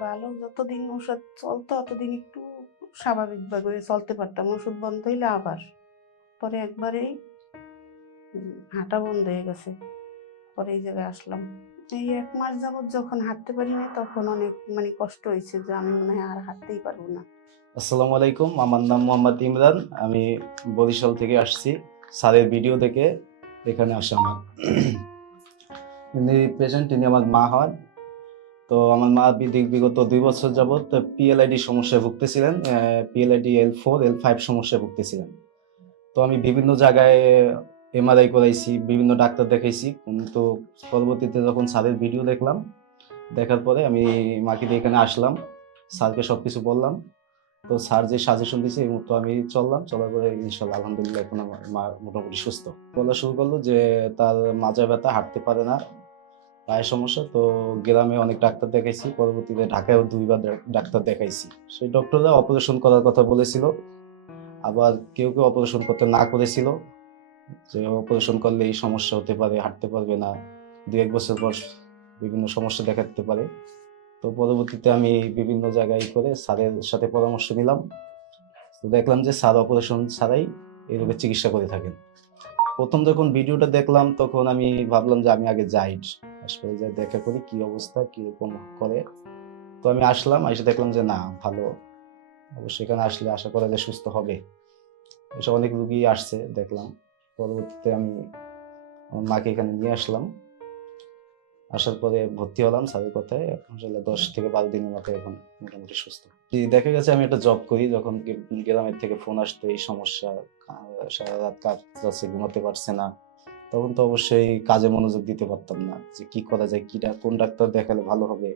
ভালো, যতদিন ওষুধ চলতো ততদিন একটু স্বাভাবিকভাবে চলতে পারতাম। ওষুধ বন্ধ হইলে আবার। পরে একবারেই হাঁটা বন্ধ হয়ে গেছে। পরে এই জায়গায় আসলাম। এই এক মাস যাবত যখন হাঁটতে পারি না তখন অনেক মানে কষ্ট হয়েছে যে আমি মনে হয় আর হাঁটতেই পারব না। আসসালামু আলাইকুম, আমার নাম মোহাম্মদ ইমরান। আমি বরিশাল থেকে আসছি। স্যারের ভিডিও দেখে এখানে আসা আমার। ইনি প্রেজেন্ট ইনি আমার মা হন। তো আমার মা বিগত দুই বছর যাবৎ পিএলআইডি সমস্যায় ভুগতেছিলেন PLID L four L five সমস্যায় ভুগতেছিলেন। তো আমি বিভিন্ন জায়গায় এমআরআই করাইছি, বিভিন্ন ডাক্তার দেখাইছি, কিন্তু পরবর্তীতে যখন স্যারের ভিডিও দেখলাম, দেখার পরে আমি মাকে দিয়ে এখানে আসলাম, স্যারকে সব কিছু বললাম। তো স্যার যে সাজেশন দিয়েছে এই মতো আমি চললাম, চলার পরে ইনশাল্লাহ আলহামদুলিল্লাহ এখন আমার মা মোটামুটি সুস্থ। বলা শুরু করল যে, তার মাজা ব্যথা, হাঁটতে পারে না পায়ের সমস্যা। তো গ্রামে অনেক ডাক্তার দেখাইছি, পরবর্তীতে ঢাকায়ও দুইবার ডাক্তার দেখাইছি। সেই ডক্টররা অপারেশন করার কথা বলেছিল, আবার কেউ কেউ অপারেশন করতে না করেছিল। যে অপারেশন করলে এই সমস্যা হতে পারে, হাঁটতে পারবে না, দু এক বছর পর বিভিন্ন সমস্যা দেখা দিতে পারে। তো পরবর্তীতে আমি বিভিন্ন জায়গায় করে স্যারের সাথে পরামর্শ নিলাম। তো দেখলাম যে স্যার অপারেশন ছাড়াই এই রোগের চিকিৎসা করে থাকেন। প্রথম যখন ভিডিওটা দেখলাম, তখন আমি ভাবলাম যে আমি আগে যাই। হাসপাতালে যাই দেখা করি কি অবস্থা কীরকম করে। তো আমি আসলাম, এসে দেখলাম যে না, ভালো। অবশ্যই এখানে আসলে আশা করা যায় সুস্থ হবে। এসব অনেক রুগী আসছে, দেখলাম। পরবর্তীতে আমি আমার মাকে এখানে নিয়ে আসলাম। আসার পরে ভর্তি হলাম স্যারের কথায়। আসলে দশ থেকে বারো দিনের মতো এখন মোটামুটি সুস্থ। দেখা গেছে আমি একটা জব করি, যখন গ্রামের থেকে ফোন আসতো এই সমস্যা সারা রাত কাজ যাচ্ছে ঘুমাতে পারছে না। তখন তো অবশ্যই কাজে মনোযোগ দিতে পারতাম না যে কি করা যায়, কিটা, কোন ডাক্তার দেখালে ভালো হবে।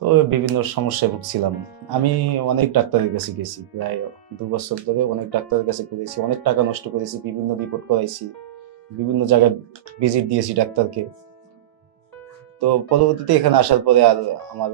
তো বিভিন্ন সমস্যায় ভুগছিলাম। আমি অনেক ডাক্তারের কাছে গেছি, প্রায় দু বছর ধরে অনেক ডাক্তারের কাছে করেছি, অনেক টাকা নষ্ট করেছি, বিভিন্ন রিপোর্ট করাইছি, বিভিন্ন জায়গায় ভিজিট দিয়েছি ডাক্তারকে। তো পরবর্তীতে এখানে আসার পরে আর আমার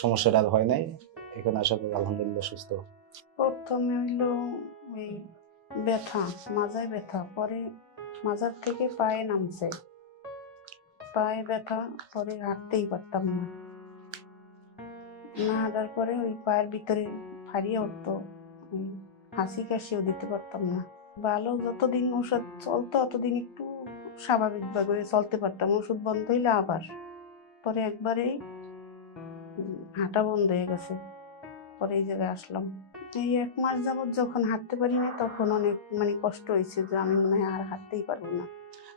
সমস্যাটা আর হয় নাই। এখানে আসার পরে আলহামদুলিল্লাহ সুস্থ। প্রথমে হইল ওই ব্যথা, মাজায় ব্যথা, পরে মাজার থেকে পায়ে নামছে। পায়ে ব্যথা পরে হাঁটতেই পারতাম না। না হাঁটার পরে ওই পায়ের ভিতরে ফারিয়ে উঠতো। হাসি কাশিও দিতে পারতাম না। ভালো যতদিন ওষুধ চলতো ততদিন একটু স্বাভাবিকভাবে চলতে পারতাম। ওষুধ বন্ধ হইলে আবার। পরে একবারেই হাঁটা বন্ধ হয়ে গেছে। পরে এই জায়গায় আসলাম। এই এক মাস যাবত যখন হাঁটতে পারি না তখন অনেক মানে কষ্ট হয়েছে যে আমি মনে হয় আর হাঁটতেই পারব না।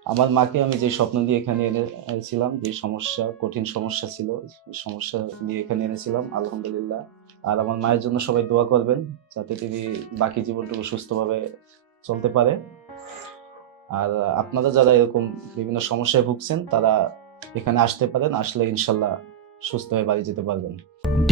আমার মাকে আমি যে স্বপ্ন দিয়ে এখানে এনেছিলাম, যে সমস্যা, কঠিন সমস্যা ছিল সমস্যা নিয়ে এখানে এনেছিলাম, আলহামদুলিল্লাহ। আর আমার মায়ের জন্য সবাই দোয়া করবেন, যাতে তিনি বাকি জীবনটুকু সুস্থভাবে চলতে পারে। আর আপনারা যারা এরকম বিভিন্ন সমস্যায় ভুগছেন, তারা এখানে আসতে পারেন, আসলে ইনশাল্লাহ সুস্থ হয়ে বাড়ি যেতে পারবেন।